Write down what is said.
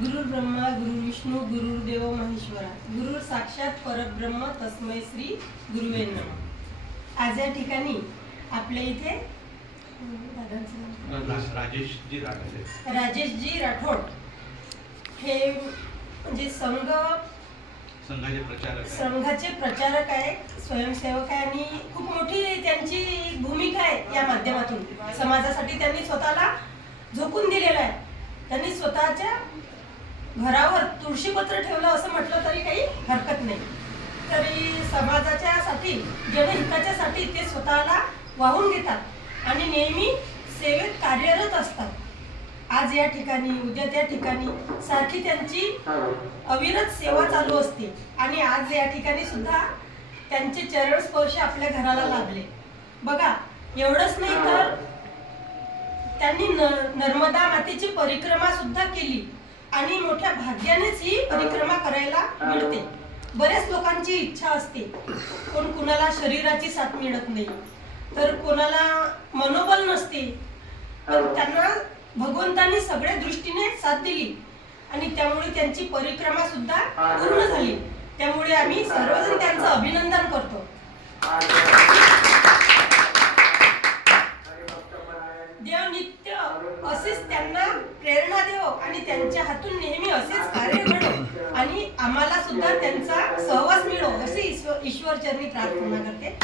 गुरु ब्रह्मा गुरु विष्णू गुरुदेव महेश्वरा गुरु साक्षात परब्रह्म तस्मै श्री गुरुवे नमः आज या ठिकाणी आपल्या इथे. राजेशजी राठोड राजेशजी राठोड हे म्हणजे संघ संघाचे प्रचारक. संघाचे प्रचारक आहे स्वयंसेवक आहे आणि खूप मोठी त्यांची भूमिका आहे या माध्यमातून समाजासाठी त्यांनी स्वतःला झोकून दिलेलं आहे त्यांनी स्वतःच्या घरावर तुळशीपत्र ठेवलं असं म्हटलं तरी काही हरकत नाही. तरी समाजाच्या साठी साठी ते स्वतःला वाहून घेतात आणि नेहमी सेवेत कार्यरत असतात. आज या ठिकाणी उद्या त्या ठिकाणी सारखी त्यांची अविरत सेवा चालू असते आणि आज या ठिकाणी सुद्धा त्यांचे चरण स्पर्श आपल्या घराला लाभले बघा एवढंच नाही तर त्यांनी न- नर्मदा मातेची परिक्रमा सुद्धा केली. आणि मोठ्या भाग्यानेच ही परिक्रमा करायला मिळते. बऱ्याच लोकांची इच्छा असते. कोण कुणाला शरीराची साथ मिळत नाही. तर कोणाला मनोबल नसते. पण त्यांना भगवंतांनी सगळ्या दृष्टीने साथ दिली. आणि त्यामुळे त्यांची परिक्रमा सुद्धा पूर्ण झाली. त्यामुळे आम्ही सर्वजण त्यांचं अभिनंदन करतो. देव नित्य असेच त्यांना प्रेरणा देव आणि त्यांच्या हातून नेहमी असेच कार्य घडो. आणि आम्हाला सुद्धा त्यांचा सहवास मिळो असे ईश्वर ईश्वरचरणी प्रार्थना करते.